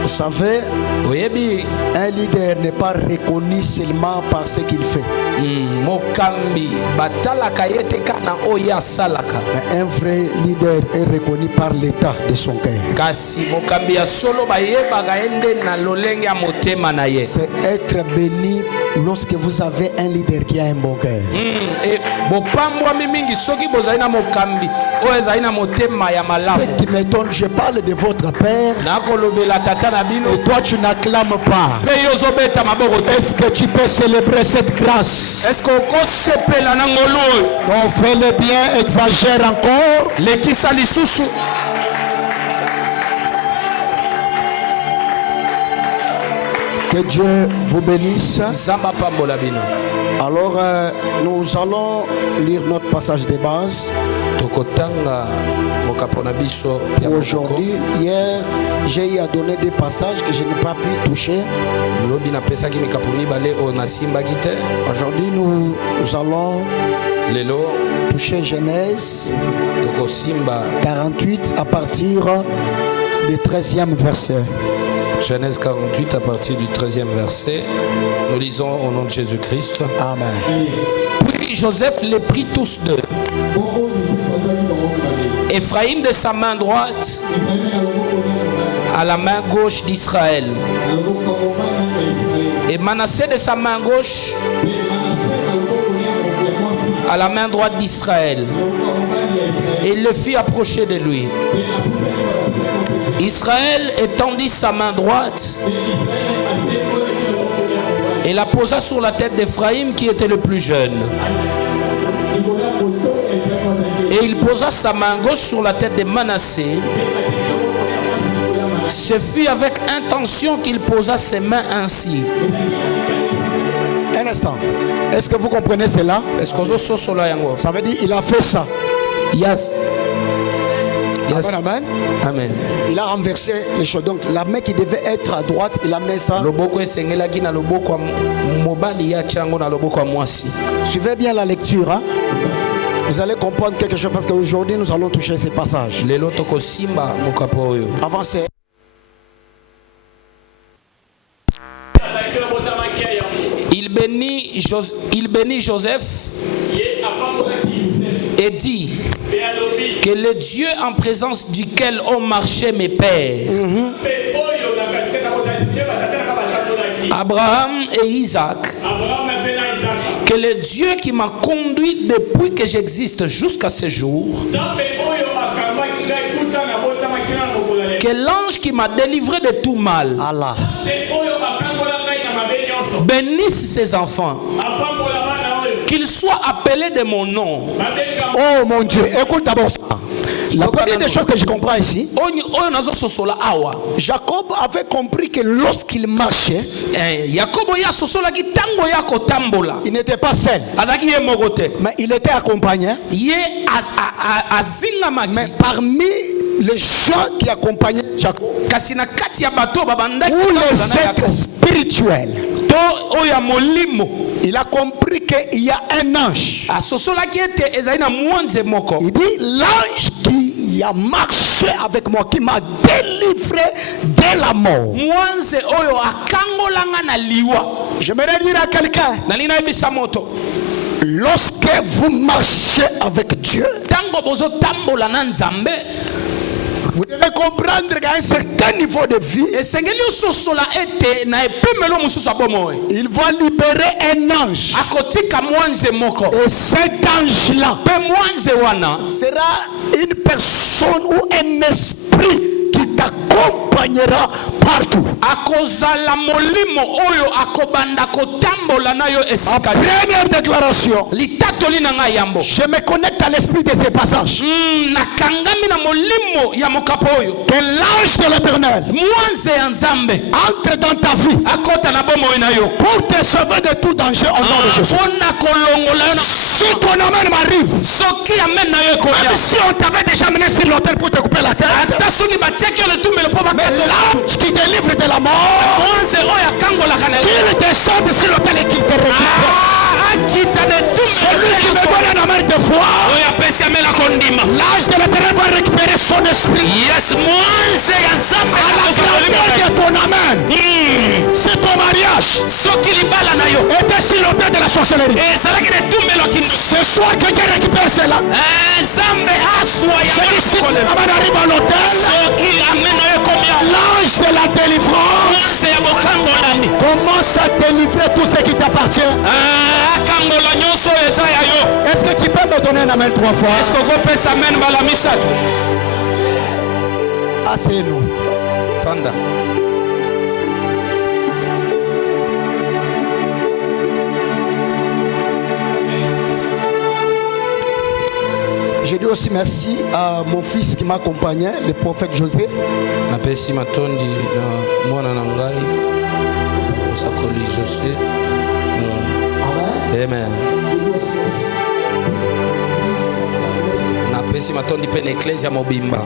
Vous savez, un leader n'est pas reconnu seulement par ce qu'il fait. Mais un vrai leader est reconnu par l'état de son cœur. C'est être béni lorsque vous avez un leader qui a un bon cœur. Ce qui m'étonne, je parle de votre père et toi tu n'acclames pas. Est-ce que tu peux célébrer cette grâce? On fait le bien, exagère encore. Que Dieu vous bénisse. Alors, nous allons lire notre passage de base. Aujourd'hui, hier, j'ai eu à donner des passages que je n'ai pas pu toucher. Aujourd'hui, nous allons toucher Genèse 48 à partir du 13e verset. Genèse 48 à partir du 13e verset. Nous lisons au nom de Jésus-Christ. Amen. Puis Joseph les prit tous deux. Éphraïm de sa main droite à la main gauche d'Israël. Et Manassé de sa main gauche à la main droite d'Israël. Et il le fit approcher de lui. Israël étendit sa main droite et la posa sur la tête d'Éphraïm qui était le plus jeune. Et il posa sa main gauche sur la tête de Manassé. Ce fut avec intention qu'il posa ses mains ainsi. Un instant. Est-ce que vous comprenez cela? Ça veut dire qu'il a fait ça. Yes. Yes. Amen, amen. Amen. Il a renversé les choses. Donc la main qui devait être à droite, il a mis ça. Suivez bien la lecture. Hein? Vous allez comprendre quelque chose parce qu'aujourd'hui nous allons toucher ces passages. Avancez. Il bénit Joseph et dit que le Dieu en présence duquel ont marché mes pères, Abraham et Isaac, que le Dieu qui m'a conduit depuis que j'existe jusqu'à ce jour, que l'ange qui m'a délivré de tout mal, Allah, bénisse ses enfants, qu'ils soient appelés de mon nom. Oh mon Dieu, écoute d'abord ça. La première des choses que je comprends ici, Jacob avait compris que lorsqu'il marchait, il n'était pas seul, mais il était accompagné. Mais parmi les gens qui accompagnaient Jacob, ou les êtres spirituels, il a compris qu'il y a un ange. Il dit l'ange qui a marché avec moi, qui m'a délivré de la mort. J'aimerais dire à quelqu'un, lorsque vous marchez avec Dieu, vous devez comprendre qu'à un certain niveau de vie, il va libérer un ange. Et cet ange-là sera une personne ou un esprit qui t'accompagnera partout. Première déclaration, je me connecte à l'esprit de ces passages. Que l'ange de l'Éternel entre dans ta vie pour te sauver de tout danger au nom de Jésus. Si ton amen m'arrive, même si on t'avait déjà mené sur l'autel pour te couper la tête, mais l'ange qui délivre de la mort, qu'il descende sur l'autel et qu'il te récupère. Celui qui me donne un amer de foi, l'ange de l'Éternel va récupérer son esprit. À la grandeur de ton amen, c'est ton mariage. Était sur l'autel de la sorcellerie. Ce soir que Dieu récupère cela. Je dis si ton amen arrive à l'autel, l'ange de la délivrance commence à délivrer tout ce qui t'appartient. Est-ce que tu peux me donner un amen 3 fois? Asseyez-nous. Fanda. Je dis aussi merci à mon fils qui m'accompagnait, le prophète José. Napesi matondi na mwana na ngai Musakoli José. Amen. Napesi matondi pe na ecclesia mobimba.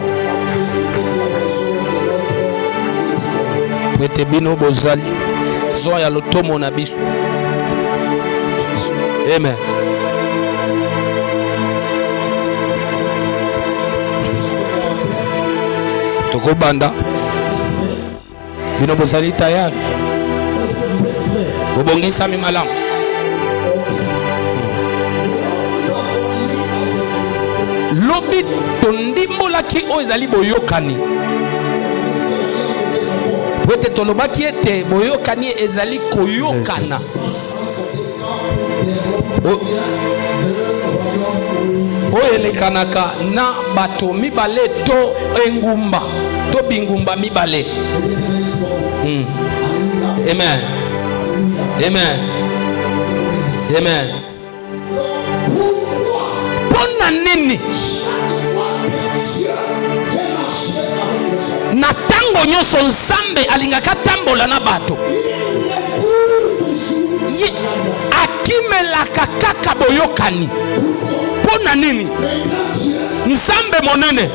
Pwete bino bozali zo ya lotomo na biso. Amen. Toko banda bino bozali tayari bobongisa mi malamu. Lobi tondimbolaki oyo ezali boyokani pwete tolobaki ete boyokani ezali koyokana. Oyo elekanaka na bato mibale to engumba to bingumba mibale. Amen. Amen. Amen. Pona nini na tango nyonso Nzambe alingaka tambola na bato akimelaka kaka boyokani. Pona nini Nzambe monene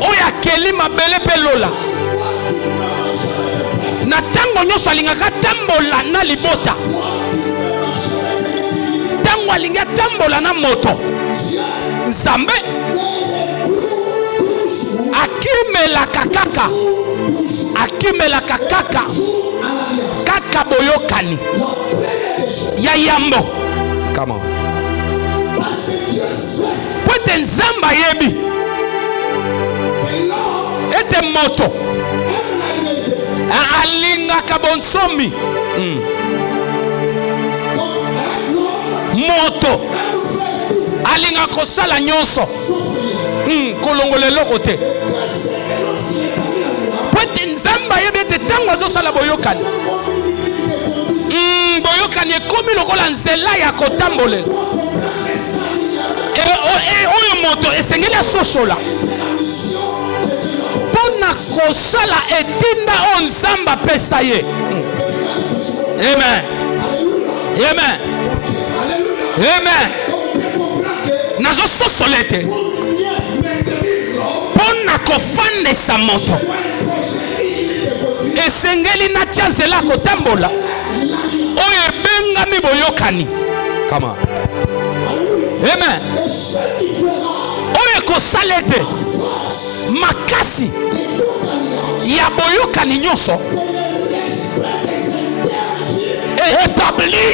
oya keli mabele pe lola na tango nyonso alingaka tambola na libota, tango alinga tambola na moto, Nzambe akimelaka kaka boyokani ya yambo. Come on. Pwete Nzamba yebi ete moto alinga kabonsomi moto alinga kosala nyonso kolongolelo kote. Pwete Nzamba yebi ete tango azosala boyokani boyokani ekomi lokola nzela ya kotambolela. Oyo moto esengeli asosola pona kosala etinda o Nzamba apesa ye. Amen. Amen. Amen. Nazo sosola ete pona kofandesa moto esengeli na chanzela kotambola oyo ebengami boyokani. Come on. Amen. Oyo kosalete makasi ya boyokani nyonso établi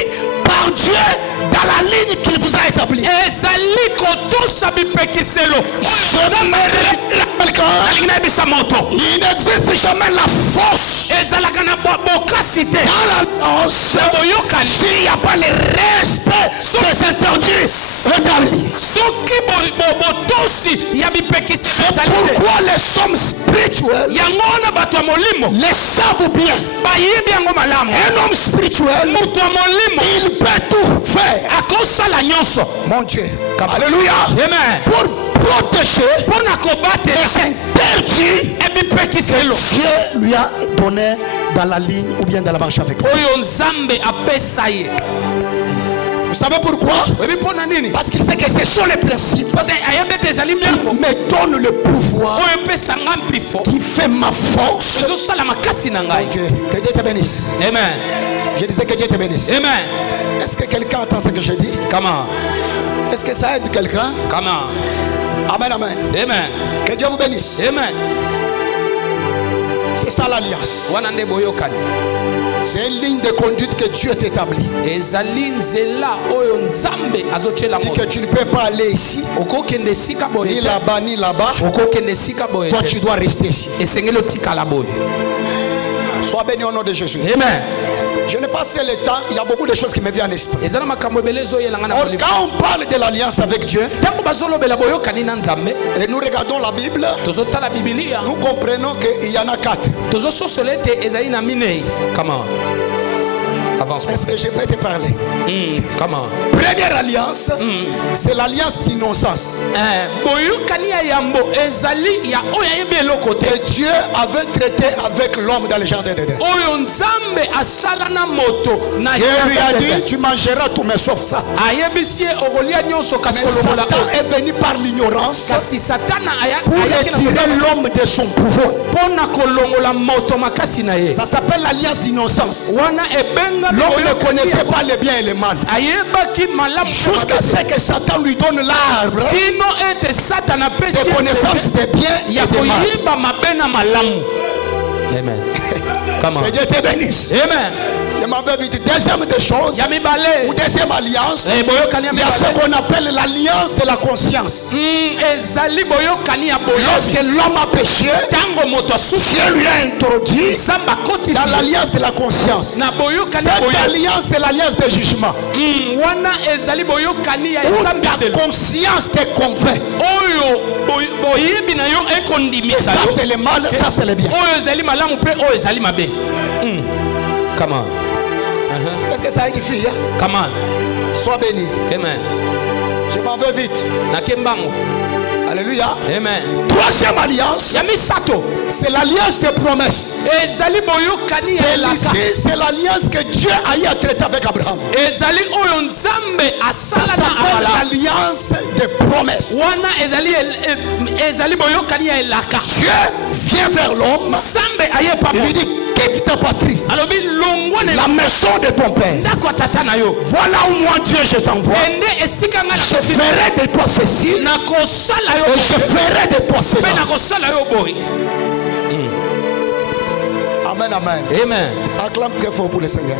par Dieu dans la ligne qu'il vous a établi. Ezali kotosa bipekiselo. Il n'existe jamais la force dans l'alliance s'il n'y a pas le respect des interdits établis. C'est pourquoi les hommes spirituels les savent bien. Un homme spirituel, il peut tout faire. Mon Dieu. Alléluia. Pour protéger les interdits que Dieu lui a donné dans la ligne ou bien dans la marche avec lui. Vous savez pourquoi? Parce qu'il sait que ce sont les principes qui me donnent le pouvoir, qui fait ma force. Que Dieu te bénisse. Amen. Je disais que Dieu te bénisse. Amen. Est-ce que quelqu'un entend ce que je dis? Comment? Est-ce que ça aide quelqu'un? Comment? Amen, amen. Amen. Que Dieu vous bénisse. Amen. C'est ça l'alliance. C'est une ligne de conduite que Dieu t'établit. Et que tu ne peux pas aller ici, ni là-bas, ni là-bas. Toi, tu dois rester ici. Sois béni au nom de Jésus. Amen. Je n'ai pas assez le temps, il y a beaucoup de choses qui me viennent à l'esprit. Or, quand on parle de l'alliance avec Dieu, et nous regardons la Bible, nous comprenons qu'il y en a 4. Est-ce que je peux te parler? Comment? Première alliance, c'est l'alliance d'innocence. Et Dieu avait traité avec l'homme dans le jardin d'Éden. Il lui a dit, tu mangeras tout mais sauf ça. Mais Satan est venu par l'ignorance pour retirer l'homme de son pouvoir. Ça s'appelle l'alliance d'innocence. L'homme ne connaissait pas le bien et le mal. Jusqu'à ce que Satan lui donne l'arbre de connaissance des biens et des mal. Amen. Comment? Que Dieu te bénisse. Amen. Deuxième des choses, ou deuxième alliance, il y a ce qu'on appelle l'alliance de la conscience. Lorsque l'homme a péché, Dieu lui a introduit dans l'alliance de la conscience. Cette alliance est l'alliance de jugement. Où ta conscience te convainc. Ça c'est le mal, ça c'est le bien. Comment? Est-ce que ça édifie? Comment? Sois béni. Amen. Je m'en vais vite. Alléluia. Amen. Troisième alliance, c'est l'alliance des promesses. C'est l'alliance que Dieu a eu à traiter avec Abraham. Ça s'appelle l'alliance des promesses. Dieu vient vers l'homme. Il lui dit, quitte ta patrie, la maison de ton père. Voilà où moi Dieu je t'envoie. Je ferai de toi ceci et je ferai de toi cela. Amen, amen. Amen. Acclame très fort pour le Seigneur.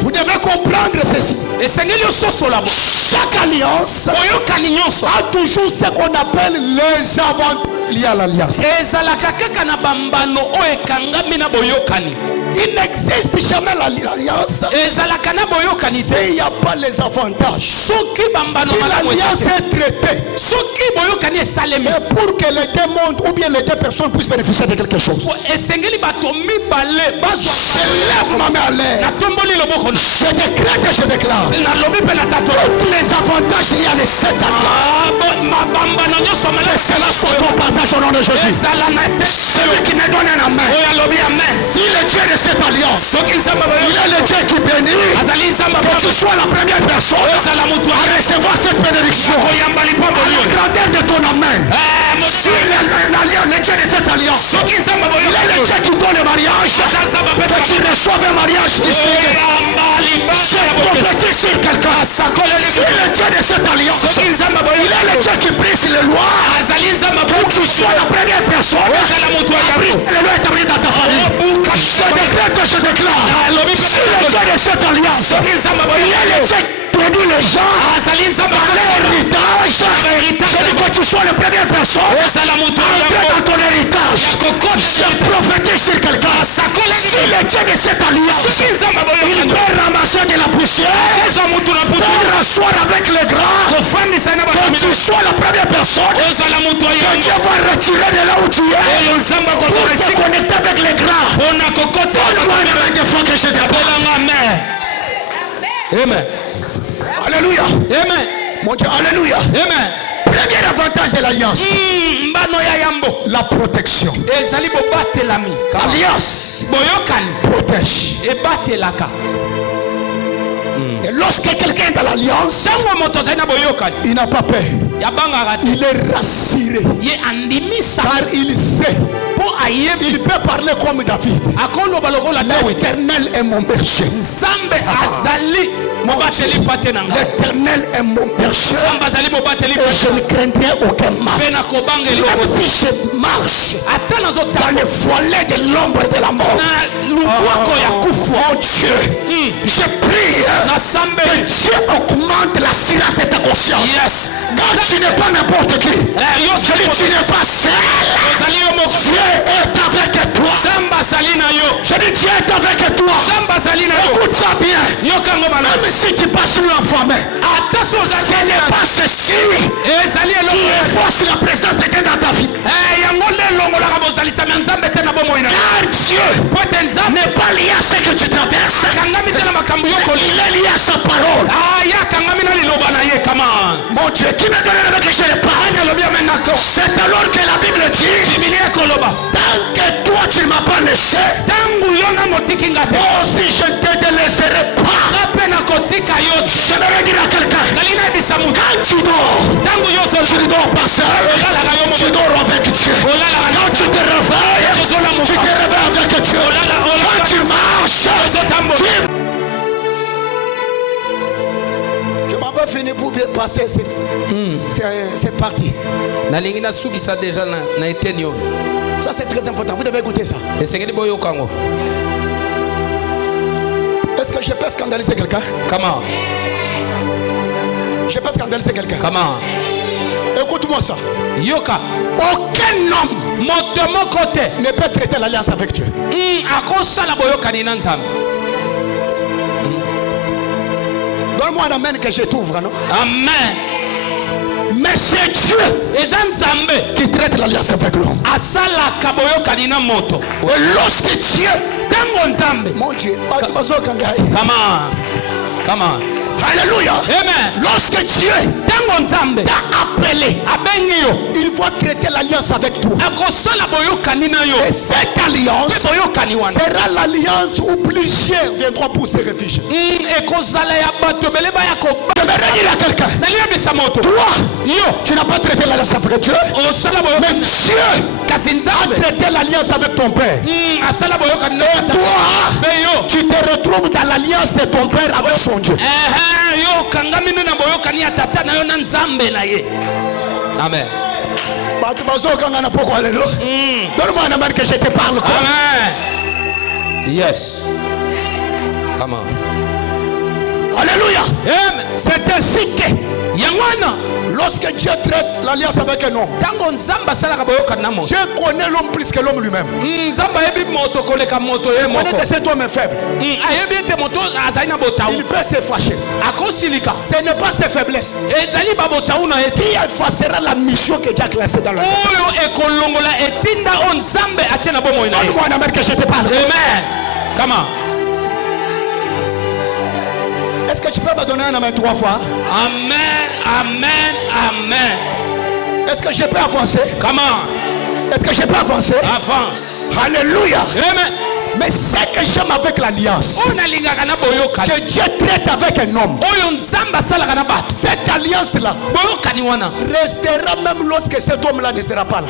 Vous devez comprendre ceci. Chaque alliance a toujours ce qu'on appelle les avantages liés à l'alliance. Il n'existe jamais l'alliance s'il n'y a pas les avantages. Si l'alliance est traitée, et pour que les deux mondes ou bien les deux personnes puissent bénéficier de quelque chose, je lève ma main à l'air. Je décrète et je déclare tous les avantages liés à cette alliance. Que cela soit ton partage au nom de Jésus. Celui qui me donne un amen. Si le Dieu de cette alliance, il est le Dieu qui bénit, que tu sois la première personne à recevoir cette bénédiction à la grandeur de ton amen. Si le Dieu de cette alliance, il est le Dieu qui donne le mariage, que tu reçoives un mariage distingué. Je prophétise sur quelqu'un. Si le Dieu de cette alliance, il est le Dieu qui brise les lois, que tu sois la première personne à briser les lois établies dans ta famille. Je décrète et je déclare, si le Dieu de cette alliance, il est le Dieu qui produit les gens dans l'héritage, je dis que tu sois la première personne à entrer dans ton héritage. Je prophétise sur quelqu'un. Si le Dieu de cette alliance, il peut ramasser de la poussière pour rasseoir avec les grands, que tu sois la première personne que Dieu va retirer de là où tu es pour te connecter avec les grands. Donne-moi une main de foi que je t'appelle. Amen. Alléluia. Amen. Mon Dieu, alléluia. Amen. premier avantage de l'alliance, la protection. L'alliance protège. Et lorsque quelqu'un est dans l'alliance, il n'a pas peur. Il est rassuré. Car il sait. Il peut parler comme David. L'Éternel est mon berger. L'Éternel est mon berger. Et je ne craindrai aucun mal. Même si je marche dans le volet de l'ombre de la mort, mon Dieu, je prie que Dieu augmente la silence de ta conscience. Quand tu n'es pas n'importe qui, je dis tu n'es pas seul. Dieu est avec toi. Je dis Dieu est avec toi. Écoute ça bien. Même si tu passes sur l'enfant, ce n'est pas ceci qui efface la présence de Dieu dans ta vie. Car Dieu n'est pas lié à ce que tu traverses. Il est lié à sa parole. Mon Dieu, qui me donne le que je ne parle? C'est alors que la Bible dit, tant que toi tu ne m'as pas laissé, moi aussi je ne te laisserai pas. J'aimerais dire à quelqu'un, quand tu dors, tu ne dors pas seul, tu dors avec Dieu. Quand tu te réveilles, tu te réveilles avec Dieu. Quand tu marches, je m'en vais finir pour passer cette partie. Ça c'est très important, vous devez écouter ça. Est-ce que je peux scandaliser quelqu'un? Comment? Je peux scandaliser quelqu'un? Comment? Écoute-moi ça. Yoka. Aucun homme ne peut traiter l'alliance avec Dieu. Donne-moi un amen que je t'ouvre, non? Amen. Mais c'est Dieu qui traite l'alliance avec l'homme. Et lorsque Dieu, mon Dieu, comment? Alléluia. Amen. Lorsque Dieu t'a appelé, il va traiter l'alliance avec toi. Et cette alliance sera l'alliance où plusieurs viendront pour se réfugier. Je me redis à quelqu'un. Toi, tu n'as pas traité l'alliance avec Dieu. Mais Dieu a traité l'alliance avec ton père. Et toi, tu te retrouves dans l'alliance de ton père avec son Dieu. Amen. Donne-moi un amen que je te parle. Amen. Yes. Come on. Alléluia. Amen. C'est ainsi que lorsque Dieu traite l'alliance avec un homme, Dieu connaît l'homme plus que l'homme lui-même. Il connaît que cet homme est faible. Il peut se fâcher. Ce n'est pas ses faiblesses qui effacera la mission que Dieu a classée dans le monde. Donne-moi un amen que je te parle. Amen. Comment? Est-ce que tu peux me donner un amen 3 fois? Amen, amen, amen. Est-ce que je peux avancer? Comment? Est-ce que je peux avancer? Avance. Alléluia. Amen. Mais ce que j'aime avec l'alliance, que Dieu traite avec un homme, cette alliance-là restera même lorsque cet homme-là ne sera pas là.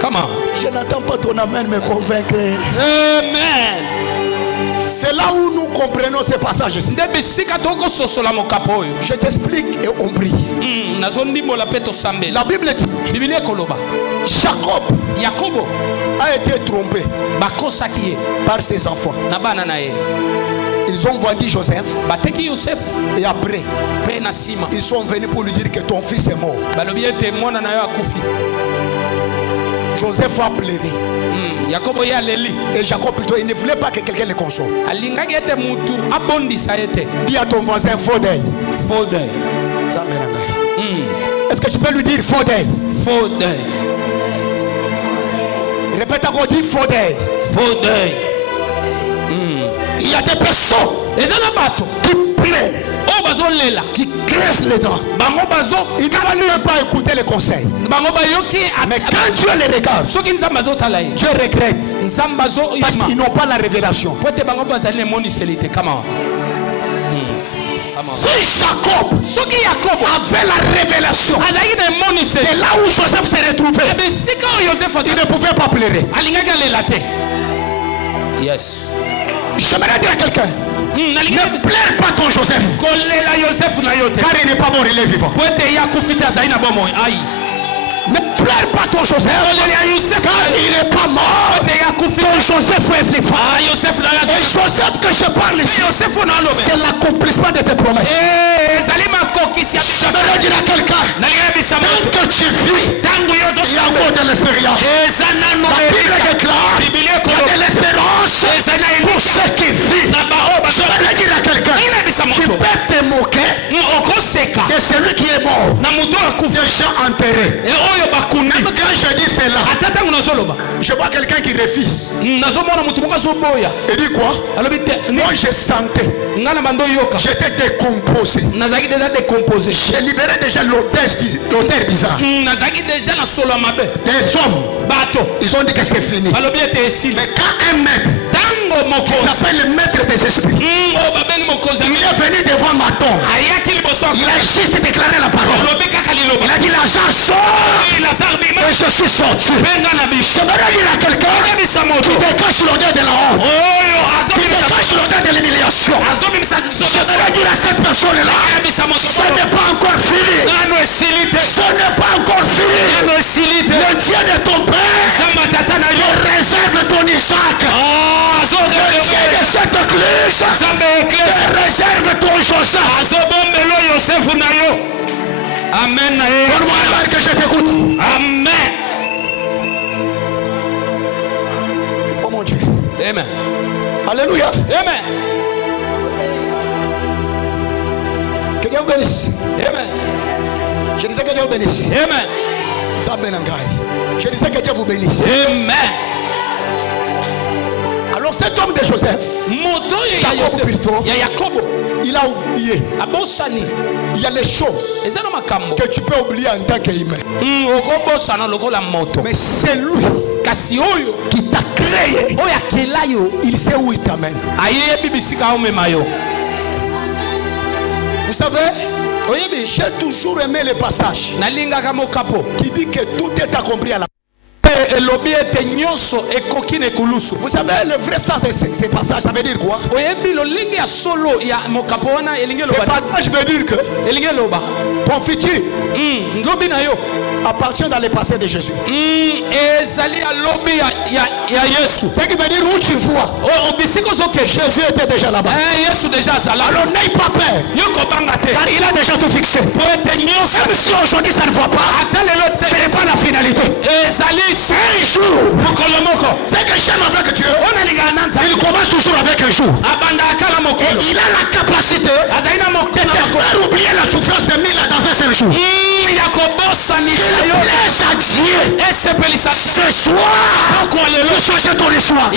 Comment? Je n'attends pas ton amen me convaincre. Amen. C'est là où nous comprenons ces passages ici. Je t'explique et on prie. La Bible dit, Jacob a été trompé par ses enfants. Ils ont vendu Joseph. Et après, ils sont venus pour lui dire que ton fils est mort. Joseph a pleuré. Et Jacob plutôt, il ne voulait pas que quelqu'un le console. Dis à ton voisin, faux deuil. Faux deuil. Est-ce que tu peux lui dire faux deuil? Faux deuil. Répète encore, dis faux deuil. Faux deuil. Il y a des personnes qui pleurent, qui crèvent les dents. Ils ne vont même pas écouter les conseils. Mais quand Dieu les regarde, Dieu regrette parce qu'ils n'ont pas la révélation. Si Jacob avait la révélation de là où Joseph s'est retrouvé, il ne pouvait pas pleurer. Yes. J'aimerais dire à quelqu'un, ne pleure pas ton Joseph, car il n'est pas mort, il est vivant. Ne pleure pas ton Joseph, car il n'est pas mort, ton Joseph est vivant. Et Joseph que je parle ici, c'est l'accomplissement de tes promesses. J'aimerais dire à quelqu'un, tant que tu vis, il y a encore de l'espérance. La Bible déclare qu'il y a de l'espérance pour ceux qui vivent. J'aimerais dire à quelqu'un, tu peux te moquer de celui qui est mort, déjà enterré. Même quand je dis cela, je vois quelqu'un qui refuse. Il dit quoi? Moi je sentais, j'étais décomposé. J'ai libéré déjà l'odeur bizarre. Les hommes, ils ont dit que c'est fini. Mais quand un maître, qui s'appelle le maître des esprits, il est venu devant ma tombe, il a juste déclaré la parole. Il a dit Lazare sort, et je suis sorti. J'aimerais dire à quelqu'un qui décache l'odeur de la honte, qui décache l'odeur de l'humiliation. J'aimerais dire à cette personne-là, ce n'est pas encore fini. Ce n'est pas encore fini. Le Dieu de ton père te réserve ton Isaac. Le Dieu de cette église te réserve ton Joseph. Amen. Donne-moi la main que je t'écoute. Amen. Oh mon Dieu. Amen. Alléluia. Amen. Que Dieu vous bénisse. Amen. Je disais que Dieu vous bénisse. Amen. Je disais que Dieu vous bénisse. Amen. Alors cet homme de Joseph, Jacob plutôt, il a oublié. Il y a les choses que tu peux oublier en tant qu'humain. Mais c'est lui qui t'a créé. Il sait où il t'amène. Vous savez, j'ai toujours aimé les passages qui dit que tout est accompli à la. Vous savez, le vrai sens de ces passages, ça veut dire quoi? Ces passages veut dire que ton futur appartient dans le passé de Jésus. Ce qui veut dire où tu vois, Jésus était déjà là-bas. Alors n'aie pas peur, car il a déjà tout fixé. Même si aujourd'hui ça ne va pas, ce n'est pas la finalité. Un jour, c'est que j'aime avec Dieu, il commence toujours avec un jour. Et il a la capacité de te faire oublier la souffrance de 1000 ans dans un seul jour. Il plaise à Dieu ce soir de changer ton histoire.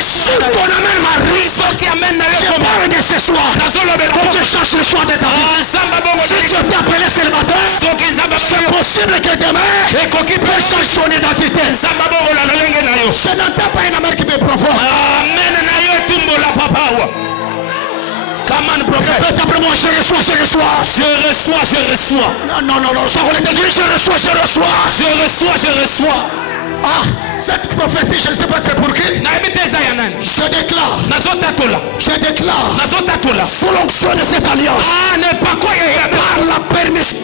Si ton amène Marie, je parle de ce soir pour que tu changes l'histoire de ta vie. Si Dieu t'a appelé célibataire, c'est possible que demain tu changes ton identité. Je n'entends pas une amère qui me provoque. Come on, prophète. Répète après moi, je reçois. Je reçois. Non. Ça on est dit, je reçois. Ah, cette prophétie, je ne sais pas c'est pour qui. Je déclare. Sous l'onction de cette alliance. Par la permission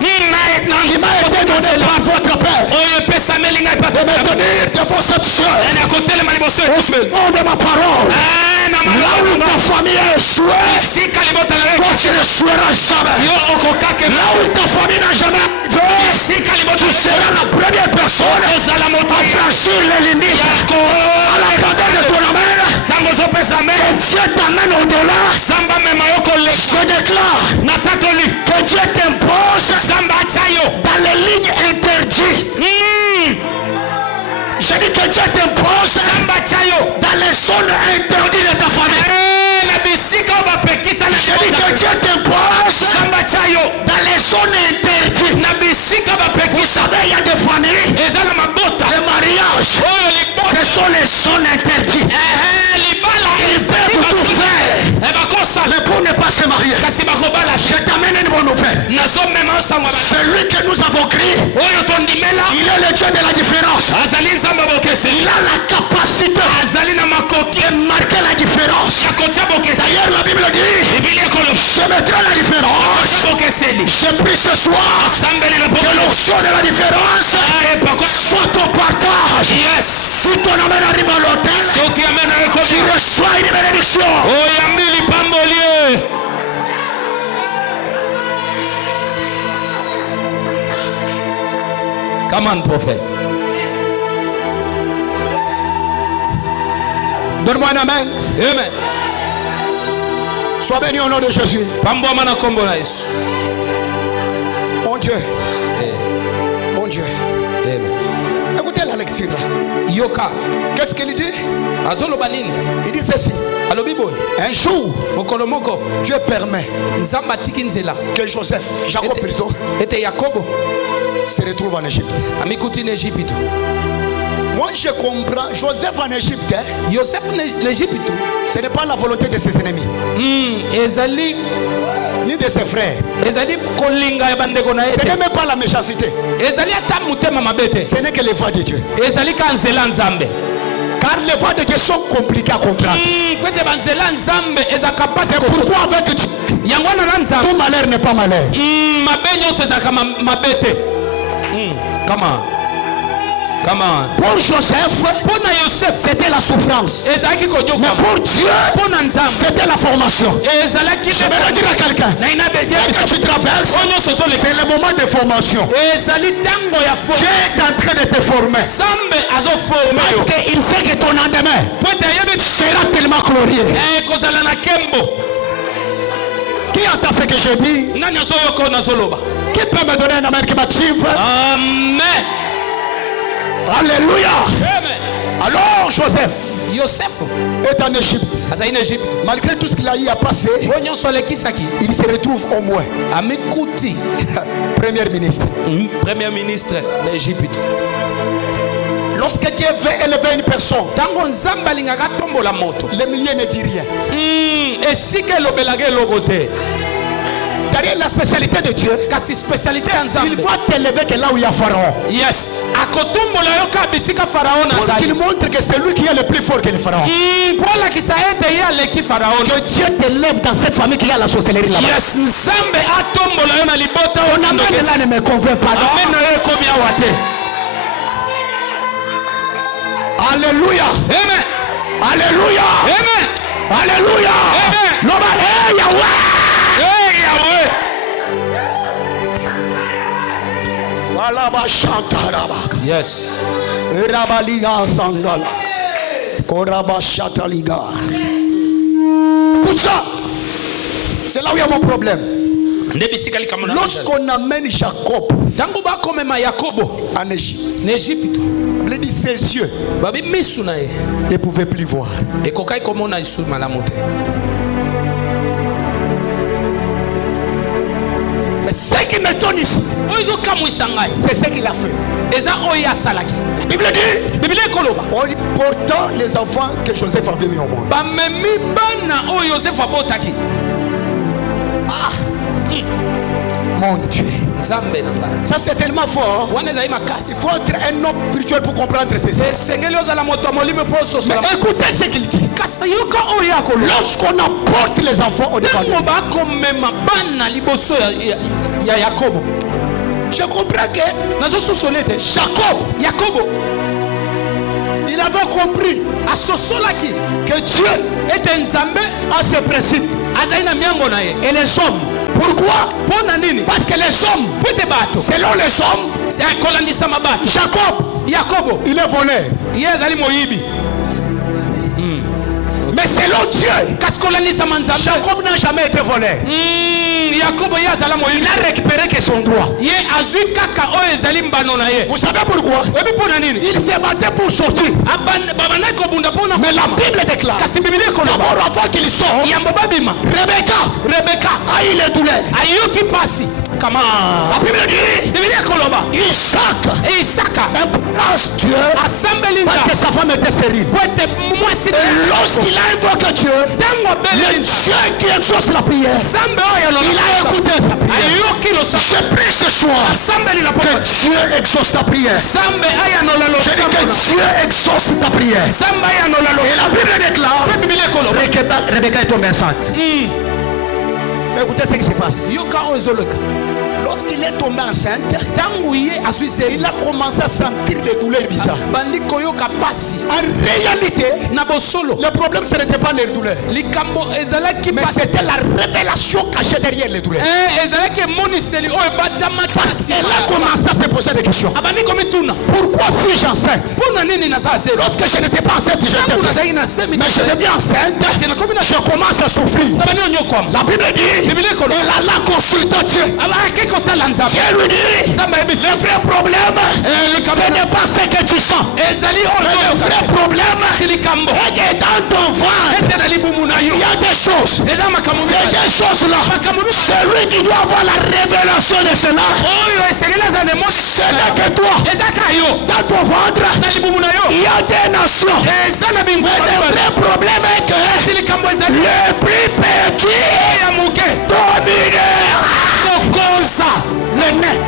qui m'a été donnée par votre père. De me tenir devant cette soeur. Au nom de ma parole. Là où ta famille est échouée, toi tu ne échoueras jamais. Là où ta famille n'a jamais arrivé, tu seras la première personne à franchir les limites. À la grandeur de ton amène, que Dieu t'amène au-delà. Je déclare que Dieu t'impose dans les lignes interdites. Je dis que Dieu t'impose dans les zones interdites de ta famille. J'ai dit que Dieu t'impose dans les zones interdites. Vous savez, il y a des familles, les mariages, ce sont les zones interdites. Ils peuvent tout faire, mais pour ne pas se marier. Je t'amène une bonne nouvelle. Celui que nous avons créé, il est le Dieu de la différence. Il a la capacité de marquer la différence. D'ailleurs, la Bible dit, je mettrai la différence. Je prie ce soir que l'onction de la différence soit ton partage. Si ton amène arrive à l'hôtel, tu reçois une bénédiction. Come on, prophète. Donne-moi un amen. Amen. Sois béni au nom de Jésus. Mon Dieu. Mon Dieu. Amen. Écoutez la lecture là. Yoka. Qu'est-ce qu'il dit? Il dit ceci. Un jour, Dieu permet que Joseph, Jacob plutôt, se retrouve en Égypte. Moi je comprends, Joseph en Égypte, ce n'est pas la volonté de ses ennemis, ni de ses frères. Ce n'est même pas la méchanceté. Ce n'est que les voies de Dieu. Car les voies de Dieu sont compliquées à comprendre. C'est pourquoi avec Dieu, tout malheur n'est pas malheur. Pour Joseph, c'était la souffrance. Mais pour Dieu, c'était la formation. Je vais le dire à quelqu'un. Dès que tu traverses, c'est le moment de formation. Dieu est en train de te former. Parce qu'il sait que ton lendemain sera tellement glorieux. Qui entend ce que je dis? Qui peut me donner un amen qui m'active? Amen. Alléluia. Amen. Alors Joseph est en Égypte. Malgré tout ce qu'il a eu à passer, il se retrouve au moins premier ministre. Premier ministre d'Égypte. Lorsque Dieu veut élever une personne, le milieu ne dit rien. Derrière la spécialité de Dieu, il va t'élever que là où il y a Pharaon. Yes. Pour qu'il montre que c'est lui qui est le plus fort que le Pharaon. Que Dieu t'élève dans cette famille qui a la sorcellerie là-bas. Yes. Ton amen là ne me convainc pas. Alléluia. Amen. Alléluia. Amen. Alléluia. Amen. Hey Yahweh. Hey Yahweh. Yes. Écoute ça. C'est là où il y a mon problème. Lorsqu'on amène Jacob en Égypte, il dit ses yeux ne pouvaient plus voir. Mais ce qui m'étonne ici, c'est ce qu'il a fait. La Bible dit, pourtant les enfants que Joseph avait mis au monde. Ah. Mon Dieu. Ça c'est tellement fort. Il faut être un homme spirituel pour comprendre ceci. Mais écoutez ce qu'il dit. Lorsqu'on apporte les enfants au devant, je comprends que Jacob, il avait compris que Dieu a ses principes et les hommes. Pourquoi? Parce que les hommes, selon les hommes, Jacob, il est voleur. Mais Mais selon Dieu, Jacob n'a jamais été volé. Il a récupéré que son droit. Vous savez pourquoi? Il s'est battu pour sortir. Mais la Bible déclare, d'abord avant qu'il sorte, Rebecca a eu les douleurs. La Bible dit, Isaac implore Dieu parce que sa femme était stérile. Et lorsqu'il a invoqué Dieu, le Dieu qui exauce la prière, il a écouté sa prière. Je prie ce soir que Dieu exauce ta prière. Je dis que Dieu exauce ta prière. Et la Bible déclare, Rebecca est tombée enceinte. Mais écoutez ce qui se passe. Lorsqu'il est tombé enceinte, il a commencé à sentir les douleurs bizarres. En réalité, le problème ce n'était pas les douleurs, mais c'était la révélation cachée derrière les douleurs. Parce qu'elle a commencé à se poser des questions. Pourquoi suis-je enceinte? Lorsque je n'étais pas enceinte, mais je deviens enceinte, je commence à souffrir. La Bible dit, elle alla consulter Dieu. Dieu lui dit, le vrai problème, ce n'est pas ce que tu sens. Le vrai problème, c'est que dans ton ventre, il y a des choses. C'est des choses-là. Celui qui doit avoir la révélation de cela, ce n'est que toi. Dans ton ventre, il y a des nations. Mais le vrai problème est que le plus petit domine. Le nez.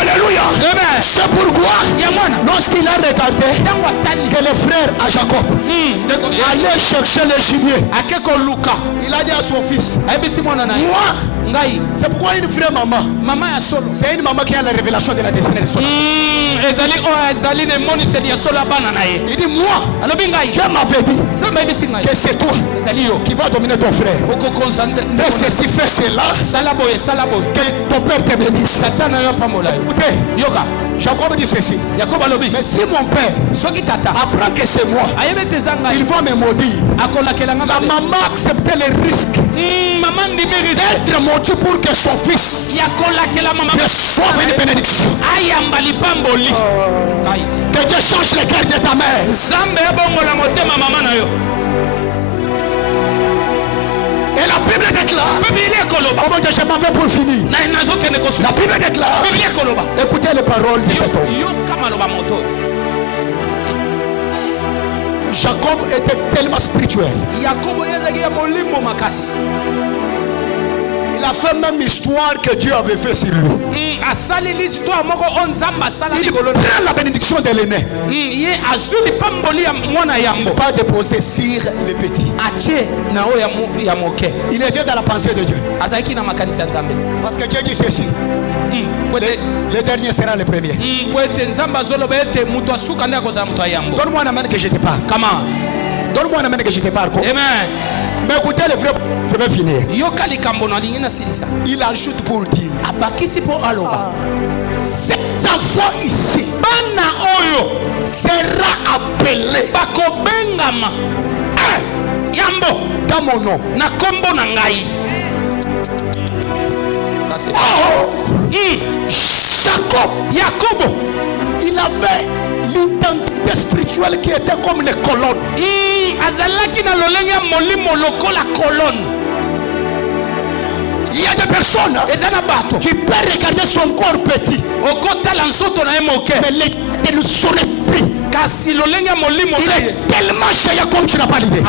Alléluia. C'est pourquoi lorsqu'il a regardé que le frère à Jacob allait chercher le gibier, il a dit à son fils, moi, c'est pourquoi une vraie maman, c'est une maman qui a la révélation de la destinée de son enfant. Il dit, moi, Dieu m'avait dit que c'est toi qui va dominer ton frère. Fais ceci, fais cela, que ton père te bénisse. Écoutez, Jacob dit ceci, mais si mon père apprend que c'est moi, il va me maudire. La maman acceptait les risques d'être maudit pour que son fils reçoive une bénédiction. Que Dieu change le cœur de ta mère. Et la Bible déclare, comment je m'en vais pour finir. La Bible déclare, écoutez les paroles de cet homme. Jacob était tellement spirituel. Il a fait même histoire que Dieu avait fait sur lui. Il prend la bénédiction de l'aîné. Il va déposer sur le petit. Il est dans la pensée de Dieu. Parce que Dieu dit ceci, le dernier sera le premier. Donne-moi un amène que je te parle. Donne-moi un amène que je te parle. Amen. Mais écoutez le vrai, je vais finir. Il ajoute pour dire, cet enfant ici sera appelé dans mon nom. Jacob, il avait l'identité spirituelle qui était comme les colonnes. Il y a des personnes qui peuvent regarder son corps petit, mais le son esprit, il est tellement géant comme tu n'as pas l'idée.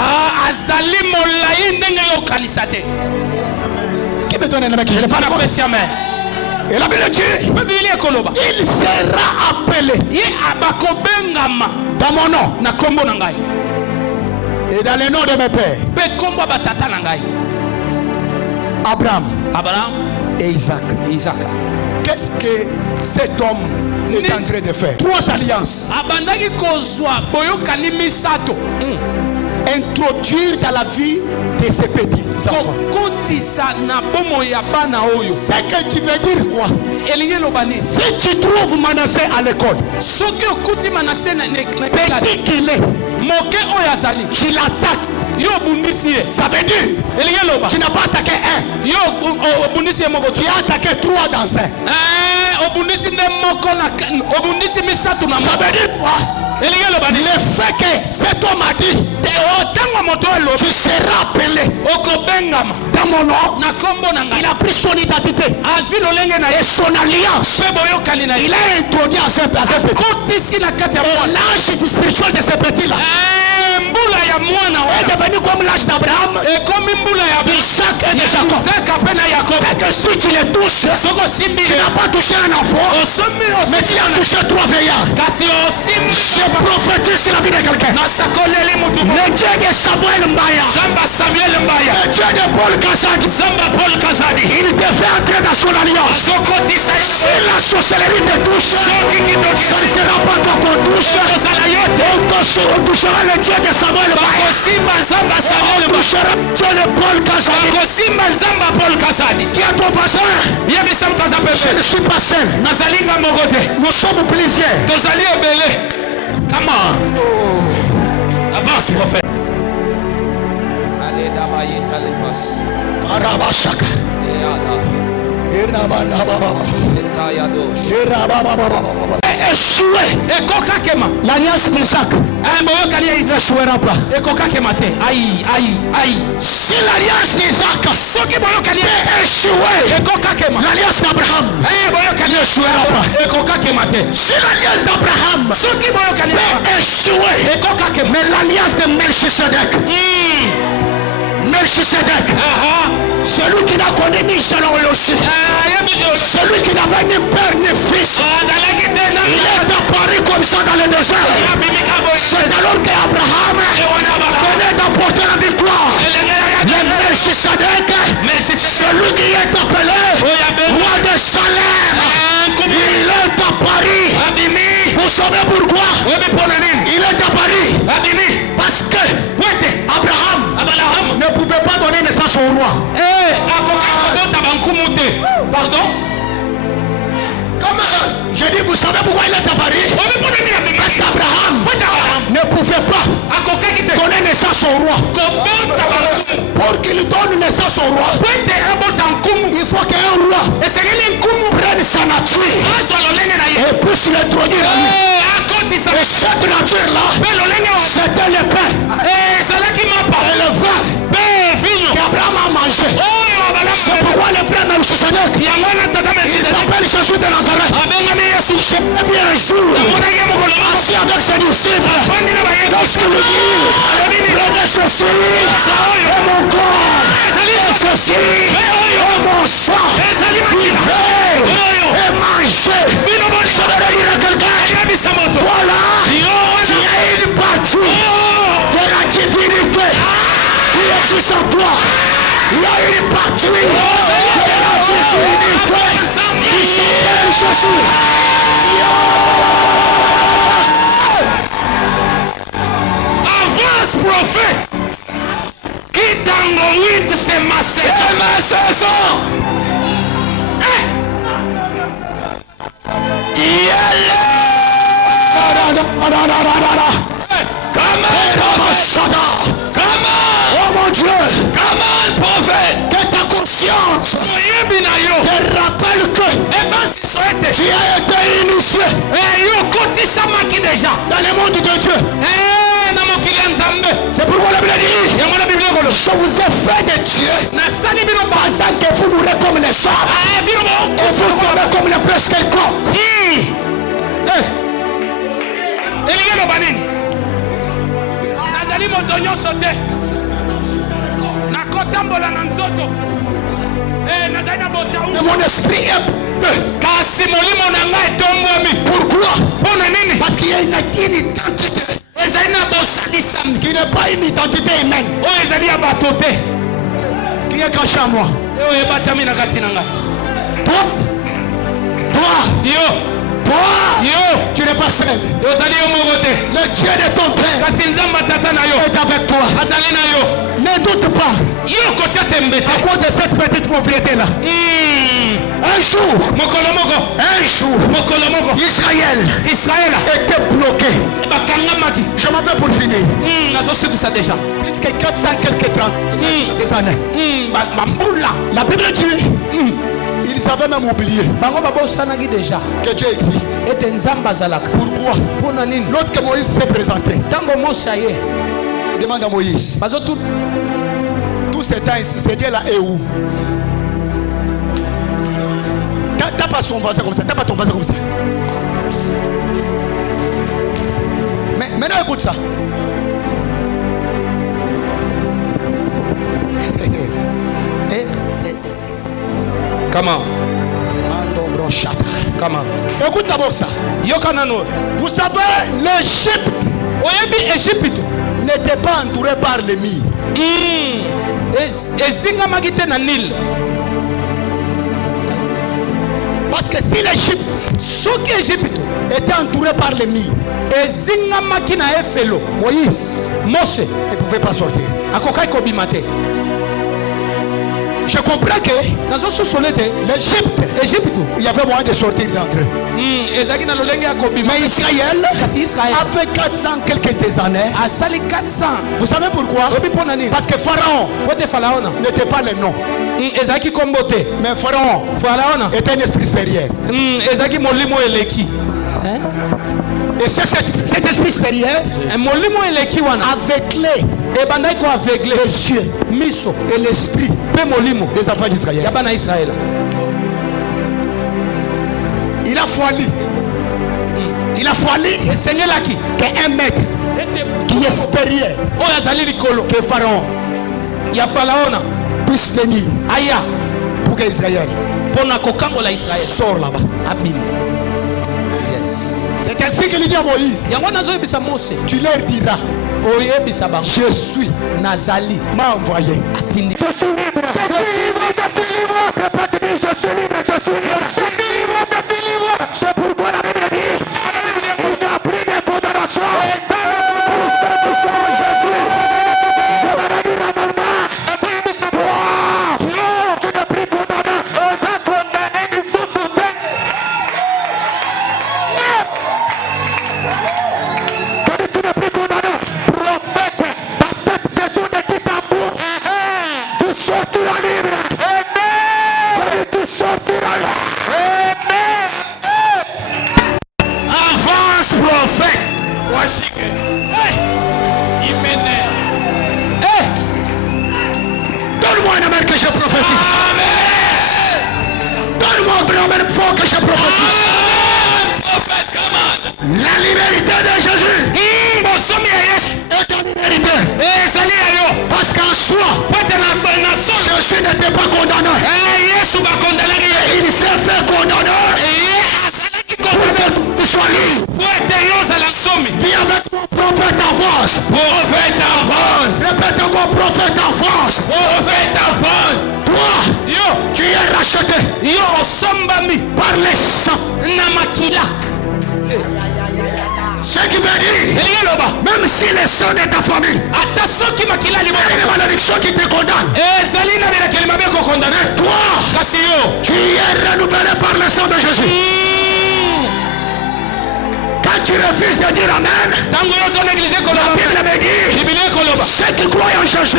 Qui me donne un mec? Je n'ai pas la pensée. Et la Bible dit, il sera appelé dans mon nom et dans le nom de mes pères, Abraham et Isaac. Qu'est-ce que cet homme est en train de faire? 3 alliances. Introduire dans la vie de ces petits enfants. C'est que tu veux dire quoi? Si tu trouves Manassé à l'école, petit qu'il est, tu l'attaques. Ça veut dire, tu n'as pas attaqué un. Tu as attaqué 3 dans un. Ça veut dire quoi? Le fait que cet homme a dit, tu seras appelé dans mon nom, il a pris son identité et son alliance. Il a introduit à ce petit. Et l'âge spirituel de ce petit-là est devenu comme l'âge d'Abraham, d'Isaac et de Jacob. C'est que si tu les touches, tu n'as pas touché un enfant, mais tu as touché 3 veillards. Je prophétise la vie de quelqu'un. Le Dieu de Samuel Mbaya, le Dieu de Paul Kazadi, il te fait entrer dans son alliance. Si la sorcellerie te touche, ça ne sera pas toi qu'on touche. On touchera le Dieu de Samuel Mbaya. On touchera le Dieu de Paul Kazadi. Qui est ton voisin? Je ne suis pas seul. Nous sommes plusieurs. Come on. Avance, prophète. Allez, d'abord, Talifas. Arabashaka. Échoué. L'alliance d'Isaac n'échouera pas. Si l'alliance d'Isaac peut échouer, l'alliance d'Abraham n'échouera pas. Si l'alliance d'Abraham peut échouer, mais l'alliance de Melchisedec, celui qui n'a connu ni généalogie, celui qui n'avait ni père ni fils, il est apparu comme ça dans le désert. C'est alors qu'Abraham venait d'apporter la victoire. Le Melchisedec, celui qui est appelé roi de Salem, il est apparu. Vous savez pourquoi? Il est apparu parce que Abraham ne pouvait pas donner naissance au roi. Pardon? Je dis, vous savez pourquoi il est apparu? Parce qu'Abraham ne pouvait pas donner naissance au roi. Pour qu'il donne naissance au roi, il faut qu'un roi prenne sa nature et puisse l'introduire à lui. Et cette nature-là, c'était le pain et le vin qu'Abraham a mangé. C'est pourquoi les frères Melchisedec, il s'appelle Jésus de Nazareth. J'ai vu un jour assis avec ses disciples. Lorsqu'il lui dit, prenez ceci et mon corps, et ceci et mon sang, vivez et mangez. Je vais dire à quelqu'un, voilà, tu as une partie de la divinité qui existe en toi. Il y a une partie de la divinité qui s'appelle Jésus. Avance, prophète. Qui tango 8 c'est ma saison. Oh mon Dieu, prophète, que ta conscience te rappelle que tu as été initié dans le monde de Dieu. C'est pourquoi la Bible dit, je vous ai fait de Dieu pendant que vous mourrez comme les sables et vous tombez comme les presque quelconques. Mon esprit est pourquoi? Parce qu'il y a une identité qui n'est pas une identité humaine, qui est cachée à moi. Toi, tu n'es pas seul. Le Dieu de ton père est avec toi. Ne doute pas à cause de cette petite propriété là. Un Un jour, Israël était bloqué. Je m'en vais pour finir. Plus que 400 quelques 30 des années. La Bible dit, ils avaient même oublié que Dieu existe. Pourquoi? Lorsque Moïse s'est présenté, il demande à Moïse, tout ce temps ici, c'est Dieu là et où? T'as pas son voisin comme ça, t'as pas ton voisin comme ça. Mais maintenant écoute ça. Comment? Comment? Écoute d'abord ça. Vous savez, l'Égypte n'était pas entourée par les murs. Parce que si l'Égypte était entourée par les murs, Moïse ne pouvait pas sortir. Je comprends que l'Égypte, il y avait moyen de sortir d'entre eux. Mais Israël a fait 400 quelques années. Vous savez pourquoi? Parce que Pharaon n'était pas le nom. Mais Pharaon était un esprit supérieur. Et cet esprit supérieur aveuglé les yeux et l'esprit des enfants d'Israël. Il a fallu qu'un maître qui est supérieur que Pharaon puisse venir pour qu'Israël sorte là-bas. C'est ainsi qu'il dit à Moïse, tu leur diras, je suis, m'a envoyé. Je suis libre, c'est pourquoi la Bible dit, il n'a pris de condamnation. Donne-moi un amen que je prophétise. Donne-moi un amen fort que je prophétise. La liberté de Jésus est ta liberté. Parce qu'en soi, Jésus n'était pas condamné. Il s'est fait condamner. Pour que tu sois libre. Viens avec mon prophète en France. Répète mon prophète en France. Toi, tu es racheté par les sangs. Ce qui veut dire, même si les sangs de ta famille, il y a une malédiction qui te condamne. Toi, tu es renouvelé par le sang de Jésus. Quand tu refuses de dire Amen, la Bible me dit, ceux qui croient en Jésus,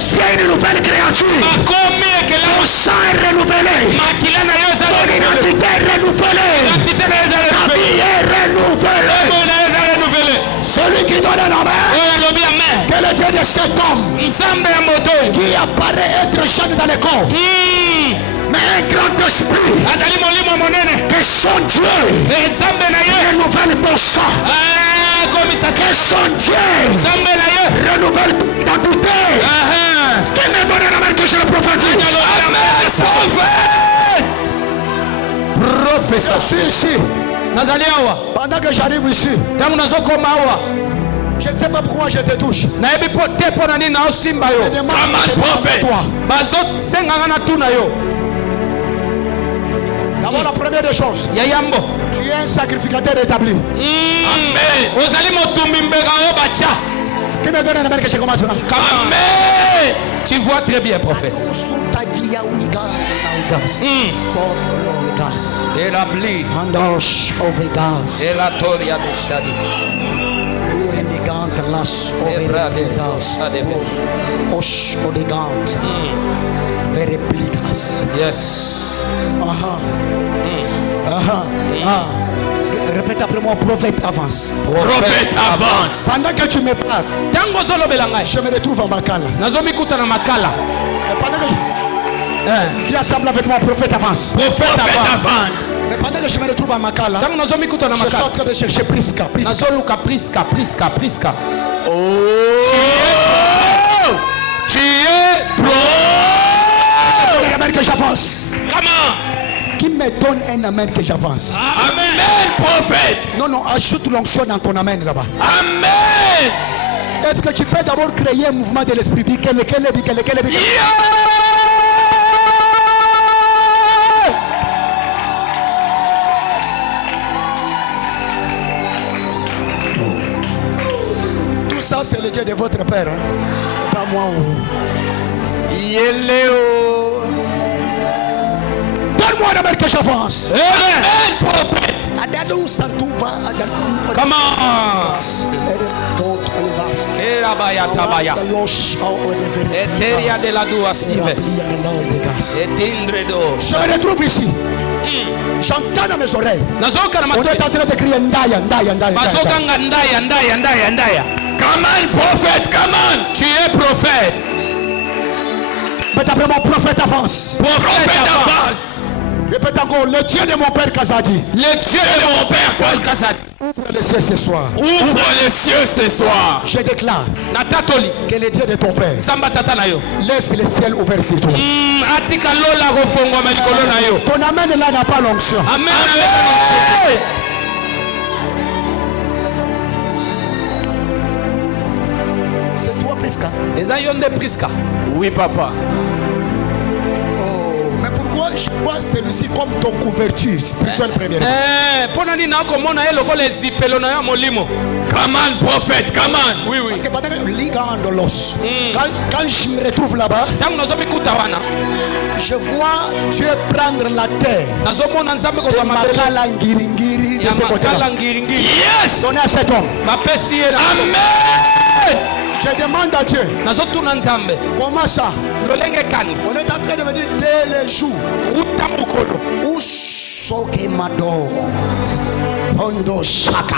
c'est une nouvelle créature. Ton sang est renouvelé. Ton identité est renouvelée. Ta vie est renouvelée. Celui qui donne un Amen, que le Dieu de cet homme qui apparaît être jeune dans le corps, mais un grand esprit, que son Dieu renouvelle ton sang, que son Dieu renouvelle ta douté. Qui me donne un amen que je le prophétise? Prophète, je suis ici. Pendant que j'arrive ici, je ne sais pas pourquoi je te touche. D'abord, la première des choses, tu es un sacrificateur établi. Amen. Qui me donne un amen que je commence là? Amen. Tu vois très bien, prophète. Vegas. Solo Vegas. Et la pluie. Andosh Vegas. Et la toria de Shadi. Elegant las Vegas. Osh elegant. Very pligas. Yes. Répète après moi, prophète avance. Prophète avance. Pendant que tu me parles, Tango zolo belanga. je me retrouve en Makala. Nazomi kuta na makala. Pendant que il assemble avec moi, prophète avance. Prophète avance. Mais pendant que je me retrouve en Makala, Tango nazomi kuta na je suis en makala. train de chercher Priska. Nazoluka priska. Oh. Tu es pro. Amen que j'avance. Comment? Qui me donne un amen que j'avance? Amen, prophète. Non, ajoute l'onction dans ton amen là-bas. Amen. Est-ce que tu peux d'abord créer un mouvement de l'esprit? Tout ça, c'est le Dieu de votre père. Hein? Pas moi. Donne-moi un amen que j'avance. Amen, prophète. Comment? Tabaya. Eteria de la doua sive. Etindre do. Je me retrouve ici. J'entends dans mes oreilles. On est en train de crier Ndaya. Come on, prophète, come on. Tu es prophète. Répète après moi, prophète avance. Prophète avance. Répète encore, le Dieu de mon père Kazadi. Le Dieu de mon père Kazadi. Ouvre les cieux ce soir. Ouvre les cieux ce soir. Je déclare Natatoli. que le Dieu de ton père Samba tatanayo. laisse le ciel ouvert sur toi. Atika lola rofongo melikolo na yo. Ton amen là n'a pas l'onction. Amen. C'est toi Priska. Ezayonde Priska. Oui papa. Mais pourquoi je vois celui-ci comme ton couverture spirituelle première? Ponani na komona elo ko les zipelo na ya molimo. Come on prophète, come on. Oui. Parce que pendant que quand je me retrouve là-bas, Tango nazomi kutawana. je vois Dieu prendre la terre. Nazomona nzambe ko De Makala Ngiringiri de ce côté-là. Yes. Donnez à cet homme. Amen. Je demande à Dieu. Nazotuna nzambe. Comment ça? Lolenge kani. On est en train de me dire dès les jours Utamukolo. où Sokemado Hondo Shaka.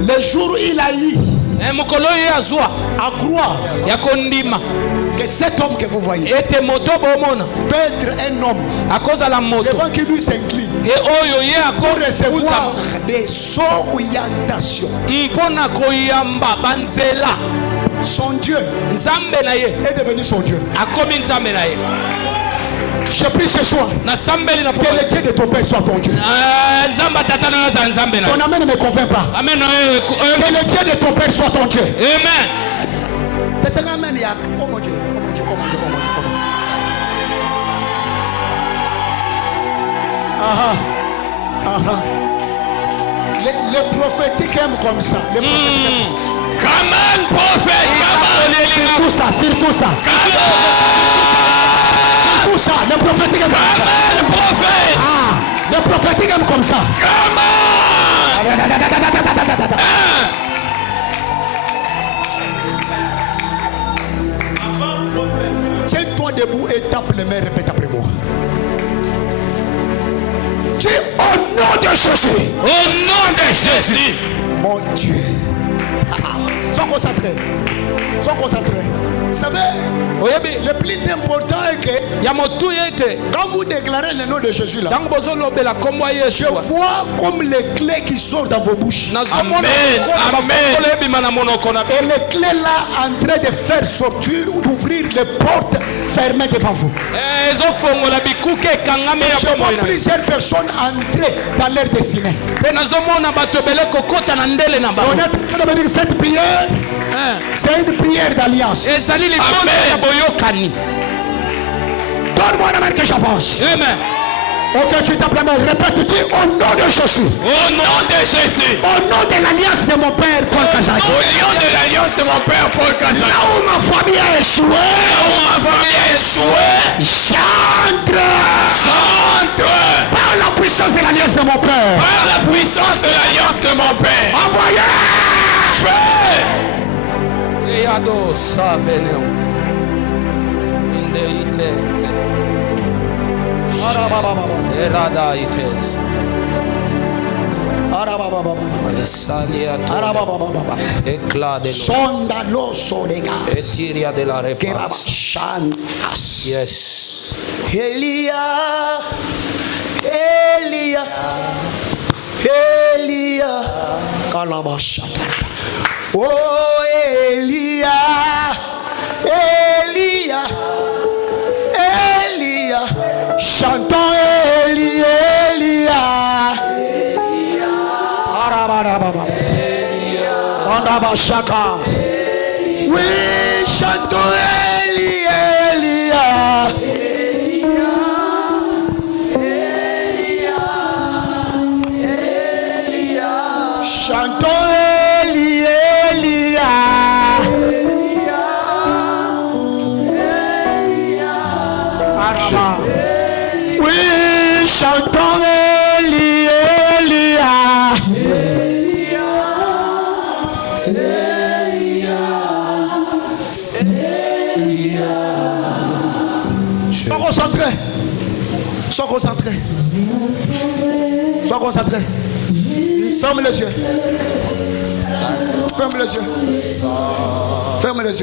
Le jour où il a eu Mukolo yazwa. à croire Yakondima. que cet homme que vous voyez Ete moto bomona. peut être un homme À cause de la moto. devant qui lui s'incline Et oyo ye pour akore recevoir des orientations. mpona koyamba banzela. Son Dieu Nzambe na ye. est devenu son Dieu. Akomi nzambe na ye. Je prie ce soir Na sambeli na que le Dieu de ton père soit ton Dieu. Nzamba tata na za nzambe na. Ton amen ne me convainc pas. Amen. Que le Dieu de ton père soit ton Dieu. Amen. Oh mon Dieu. Les prophétiques aiment comme ça. Les prophétiques aiment. Come on, prophète. Surtout ça. Surtout ça. Les prophétiques aiment comme ça. Prophète. Les prophétiques aiment comme ça. Come Tiens-toi debout et tape les mains. Répète après moi. Dis au nom de Jésus. Au nom de Jésus. Mon Dieu. Sois concentré. Vous savez, le plus important est que quand vous déclarez le nom de Jésus là, je vois comme les clés qui sortent dans vos bouches. Amen. Et les clés là en train de faire sortir ou d'ouvrir les portes fermées devant vous. Je vois plusieurs personnes entrer dans leur destinée. On est en train de me dire cette prière, c'est une prière d'alliance. Donne-moi la main que j'avance. Amen. Ok, tu t'appelles, répète, dis au nom de Jésus. Au nom de Jésus. Au nom de l'alliance de mon père Paul Kazaki. Au nom de l'alliance de mon père Paul Kazaki. Là où ma famille a échoué. Là où ma famille a échoué. J'entre. Par la puissance de l'alliance de mon père. Par la puissance de l'alliance de mon père. Envoyez. Et ado saveneu. Indeite. Erada ites. Éclat de sonda l'osso de gaz. Etiria de la réponse. Yes. Elia. Kalabashata. Oh Elia. Chantons Elia. Arabashaka. Oui, chantons Elia. Chantons Elia. Araba. Oui, chantons Elia. Sois concentré. Sois concentré. Sois concentré. Ferme les yeux. Ferme les yeux. Ferme les yeux.